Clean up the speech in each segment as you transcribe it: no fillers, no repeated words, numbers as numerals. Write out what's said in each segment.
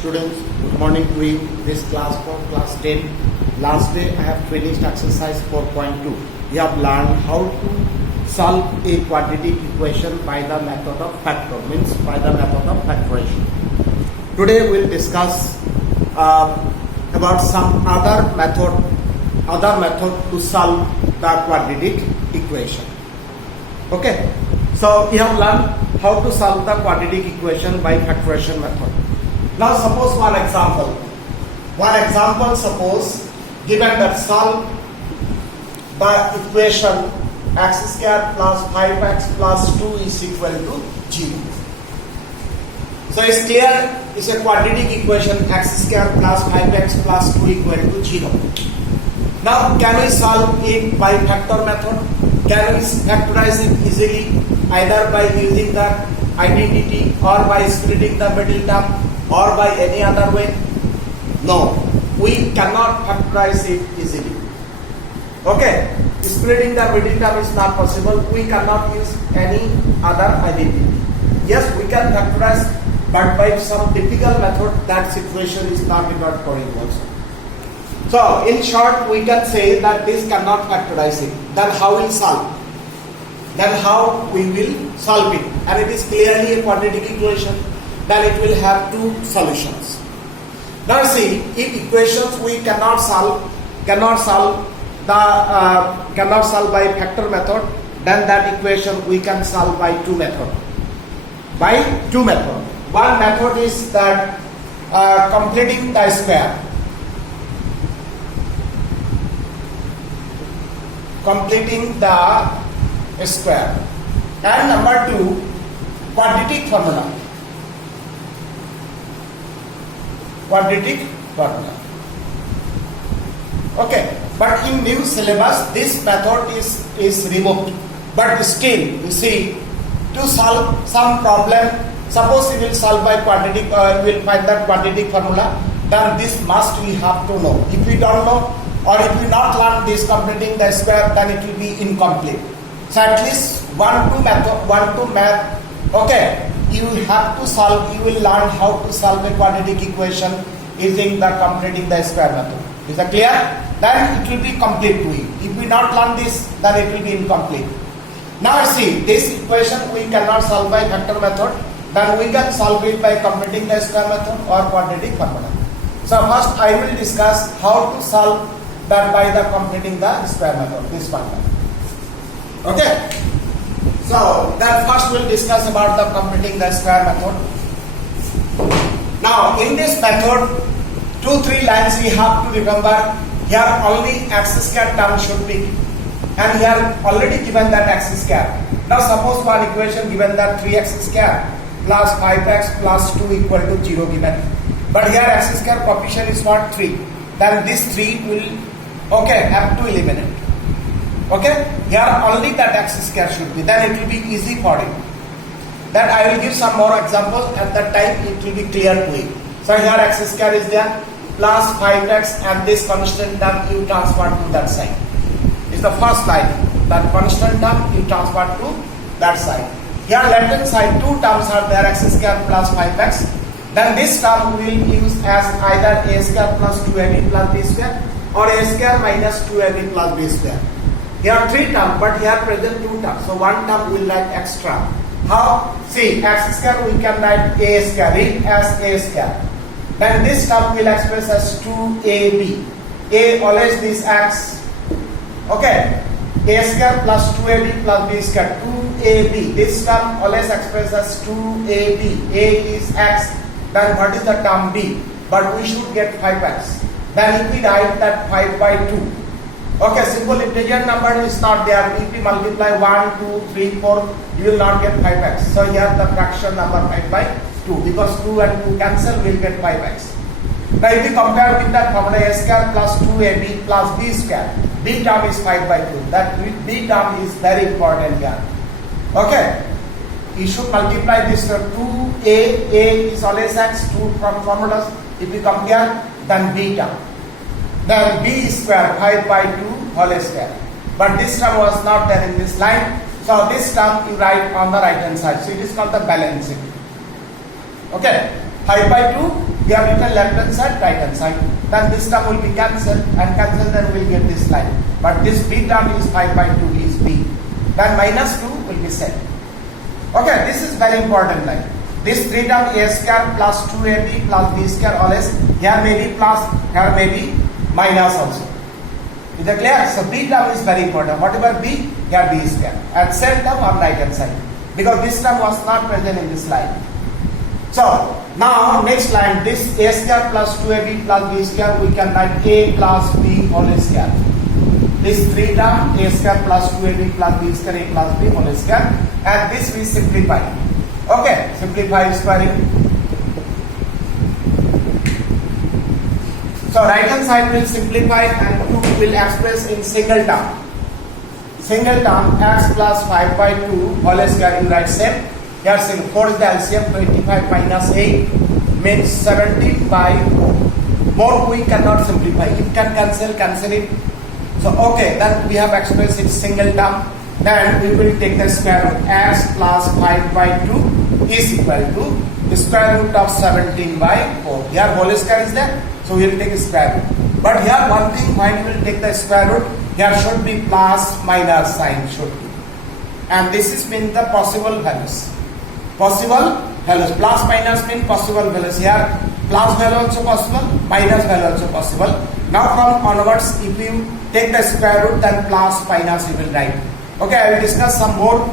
Students, good morning to you. This class for class 10. Last day I have finished exercise 4.2. We have learned how to solve a quadratic equation by the method of factor, means by the method of factorization. Today we will discuss about some other method to solve the quadratic equation. Okay, so we have learned how to solve the quadratic equation by factorization method. Now suppose one example. Suppose given that solve the equation x square plus 5x plus 2 is equal to 0. So it's clear, it's a quadratic equation x square plus 5x plus 2 equal to 0. Now can we solve it by factor method? Can we factorize it easily either by using the identity or by splitting the middle term or by any other way? No, we cannot factorize it easily. Okay, splitting the middle term is not possible. We cannot use any other identity. Yes, we can factorize, but by some typical method that situation is not required for it also. So in short, we can say that this cannot factorize it. Then how we solve? Then how we will solve it? And it is clearly a quadratic equation. Then it will have two solutions. Now see, if equations we cannot solve by factor method, then that equation we can solve by two methods. One method is that completing the square. And number two, quadratic formula. Okay, but in new syllabus this method is removed. But still, you see, to solve some problem, suppose we will solve by quadratic, we will find that quadratic formula, then this must we have to know. If we don't know, or if we not learn this completing the square, then it will be incomplete. So at least one two math. Okay, you have to solve. You will learn how to solve a quadratic equation using the completing the square method. Is that clear? Then it will be complete to you. If we not learn this, then it will be incomplete. Now see, this equation we cannot solve by factor method. Then we can solve it by completing the square method or quadratic formula. So first I will discuss how to solve that by the completing the square method. This one. Okay. So then first we'll discuss about the completing the square method. Now in this method, 2-3 lines we have to remember. Here only x square term should be, and here already given that x square. Now suppose one equation given that 3x square plus 5x plus 2 equal to 0 given. But here x square coefficient is not 3. Then this 3 will have to eliminate. Okay, here only that x square should be. Then it will be easy for you. Then I will give some more examples. At that time it will be clear to you. So here x square is there plus 5x, and this constant term you transfer to that side. Is the first line. That constant term you transfer to that side. Here left hand side two terms are there, x square plus 5x. Then this term we will use as either a square plus 2ab plus b square or a square minus 2ab plus b square. Here three terms, but here present two terms. So one term will write extra. How? See, x square we can write a square, read as a square. Then this term will express as 2ab. A always this x. Okay. A square plus 2ab plus b square. 2ab. This term always expressed as 2ab. A is x. Then what is the term b? But we should get 5x. Then if we write that 5 by 2. Okay, simple integer number is not there. If we multiply 1, 2, 3, 4, you will not get 5x. So here the fraction number 5 by 2, because 2 and 2 cancel, we will get 5x. Now if we compare with that formula, a square plus 2ab plus b square, b term is 5 by 2. That b term is very important here. Okay, you should multiply this 2a, a is always x, 2 from formulas. If we compare, then b term. Then b square 5 by 2 whole square. But this term was not there in this line. So this term you write on the right hand side. So it is called the balancing. Okay, 5 by 2 We have written left hand side, right hand side. Then this term will be cancelled, and cancelled, then we will get this line. But this b term is 5 by 2 is b. Then minus 2 will be set. Okay, this is very important line. This 3 term a square plus 2ab plus b square always, here may be plus, here may be minus also. Is that clear? So b term is very important. Whatever b, here b square. And same term on right hand side. Because this term was not present in this line. So now next line, this a square plus 2ab plus b square, we can write a plus b whole square. This 3 term a square plus 2ab plus b square, a plus b whole square, and this we simplify. Okay, simplify squaring. So right hand side will simplify and 2 will express in single term. Single term x plus 5 by 2 whole square, you write same. Here 4 is the LCM, 25 minus 8 means 17 by 4. More we cannot simplify. It can cancel it. So okay, then we have expressed it single term. Then we will take the square root. X plus 5 by 2 is equal to the square root of 17 by 4. Here whole square is there, so we will take square root. But here one thing, when we will take the square root, here should be plus minus sign should be. And this is mean the possible values. Possible values. Plus minus mean possible values. Here plus value also possible, minus value also possible. Now from onwards, if you take the square root, then plus minus you will write. Okay, I will discuss some more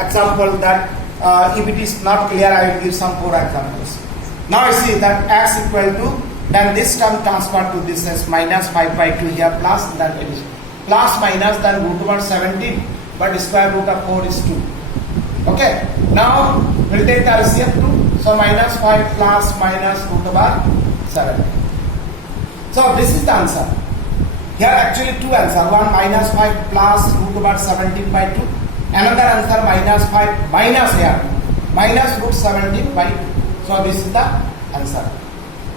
example that if it is not clear, I will give some more examples. Now I see that x equal to, then this term transferred to this as minus 5 by 2 here plus, then it is plus minus, then root over 17, but square root of 4 is 2. Okay, now we will take the LCM 2. So minus 5 plus minus root over 7. So this is the answer. Here actually two answers. One minus 5 plus root over 17 by 2. Another answer minus 5 minus here. Minus root 17 by 2. So this is the answer.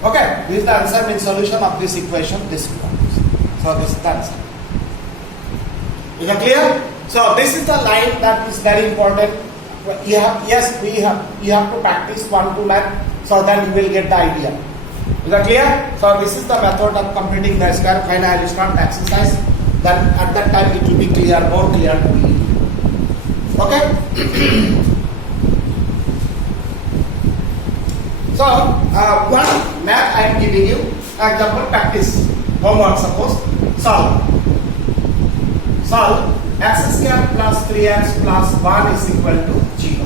Okay, this is the answer in solution of this equation. This becomes. So this is the answer. Is it clear? So this is the line that is very important. You have to practice 1-2 math, so then you will get the idea. Is that clear? So this is the method of completing the square. When I will start the exercise, then at that time it will be clear, more clear to you. Okay? So one math I am giving you. Example practice. Homework suppose. Solve x square plus 3x plus 1 is equal to 0.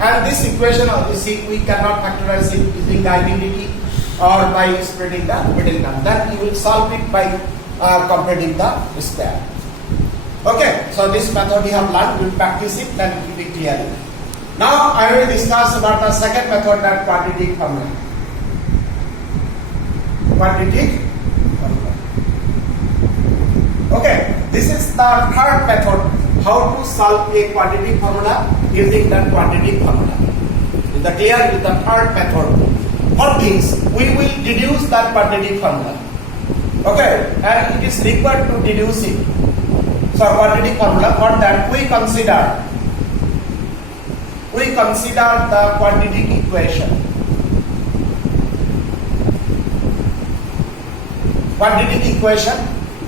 And this equation, you see, we cannot factorize it using the identity or by spreading the middle term. Then you will solve it by completing the square. Okay, so this method we have learned, we will practice it, then it will be clear. Now I will discuss about the second method, that quadratic formula. Quadratic formula. Okay, this is the third method, how to solve a quadratic formula using that quadratic formula. Is that clear? With the third method. For this, we will deduce that quadratic formula. Okay, and it is required to deduce it. So quadratic formula, for that we consider the quadratic equation. Quadratic equation,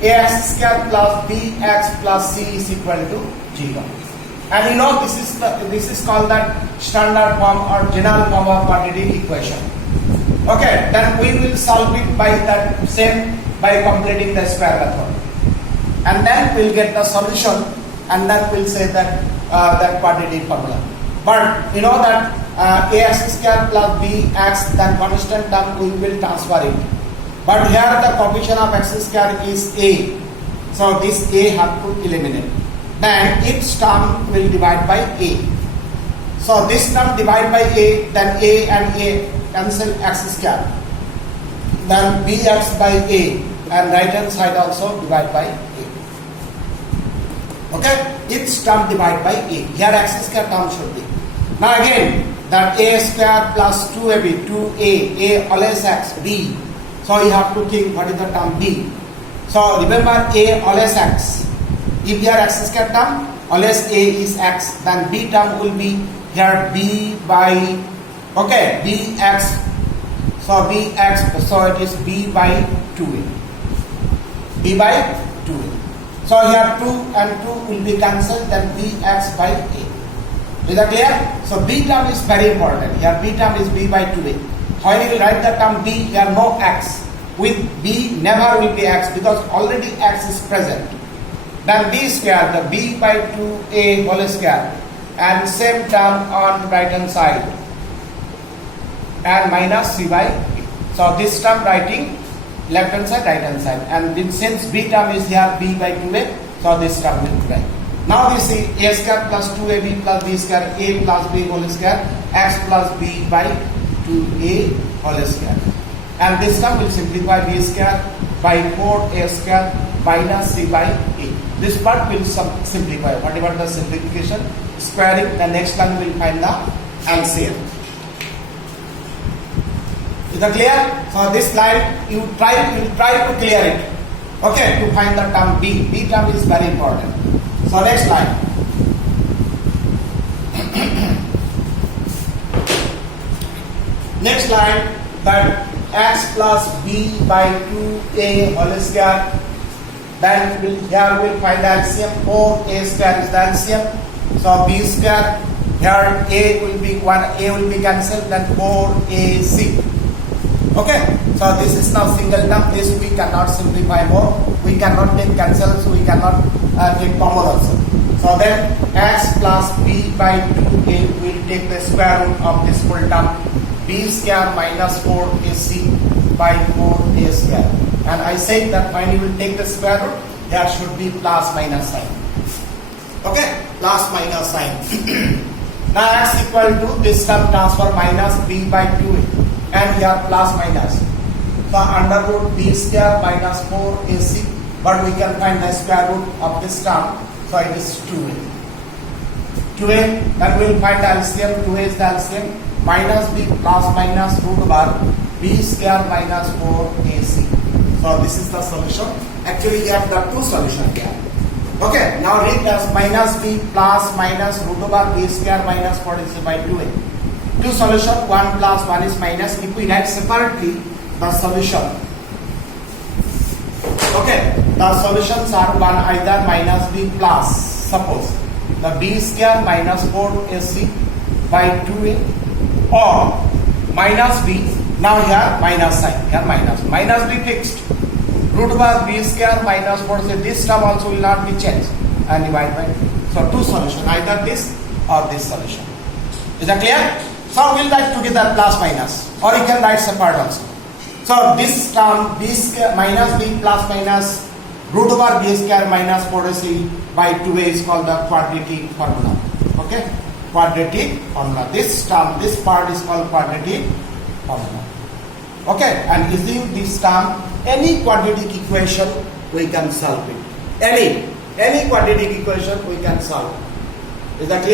ax square plus bx plus c is equal to 0. And you know this is called that standard form or general form of quadratic equation. Okay, then we will solve it by that same, by completing the square method. And then we'll get the solution, and then we'll say that that quadratic formula. But you know that ax square plus bx, that constant term we will transfer it. But here the coefficient of x square is a. So this a have to eliminate. Then each term will divide by a. So this term divide by a, then a and a cancel x square. Then bx by a, and right hand side also divide by a. Okay, each term divide by a. Here x square term should be. Now again, that a square plus 2ab, 2a always x, b. So you have to think what is the term b. So remember a always x. If here x square term, always a is x, then b term will be here b by, okay, bx. So bx, so it is b by 2a. B by 2a. So here 2 and 2 will be cancelled, then bx by a. Is that clear? So b term is very important. Here b term is b by 2a. When you will write the term b, here no x. With b never will be x because already x is present. Then b square, the b by 2a whole square, and same term on right hand side, and minus c by a. So this term writing left hand side, right hand side, and since b term is here b by 2a, so this term will write. Now we see a square plus 2ab plus b square, a plus b whole square, x plus b by 2a whole square. And this term will simplify b square by 4a square minus c by a. This part will simplify. Whatever the simplification, squaring, the next term will find the LCM. Is that clear? So this line you try to clear it. Okay, to find the term b. B term is very important. So next line. Next line, that x plus b by 2a whole square. Then here we'll find the LCM. 4a square is the LCM. So b square. Here a will be 1a will be cancelled. Then 4ac. Okay. So this is now single term. This we cannot simplify more. We cannot take cancel. So we cannot take common also. So then x plus b by 2a will take the square root of this full term. B square minus 4ac by 4a square. And I said that when you will take the square root, there should be plus minus sign. Okay, plus minus sign. Now x equal to this term transfer minus b by 2a, and here plus minus. So under root b square minus 4ac, but we can find the square root of this term, so it is 2a. 2a, then we will find the LCM. 2a is the LCM. Minus b plus minus root over b square minus 4ac. So this is the solution. Actually, we have the two solutions here. Okay, now read as minus b plus minus root over b square minus 4ac by 2a. Two solution, 1 plus 1 is minus. If we write separately the solution, okay, the solutions are one either minus b plus, suppose the b square minus 4ac by 2a, or minus b, now here minus sign, here minus b fixed, root over b square minus 4, so this term also will not be changed, and divide by 2. So two solutions, either this or this solution. Is that clear? So we'll write together plus minus, or you can write separate also. So this term b square minus b plus minus root over b square minus 4ac by 2a is called the quadratic formula. Okay, quadratic formula. This term, this part is called quadratic formula. Okay, and using this term, any quadratic equation we can solve it. Any quadratic equation we can solve. Is that clear?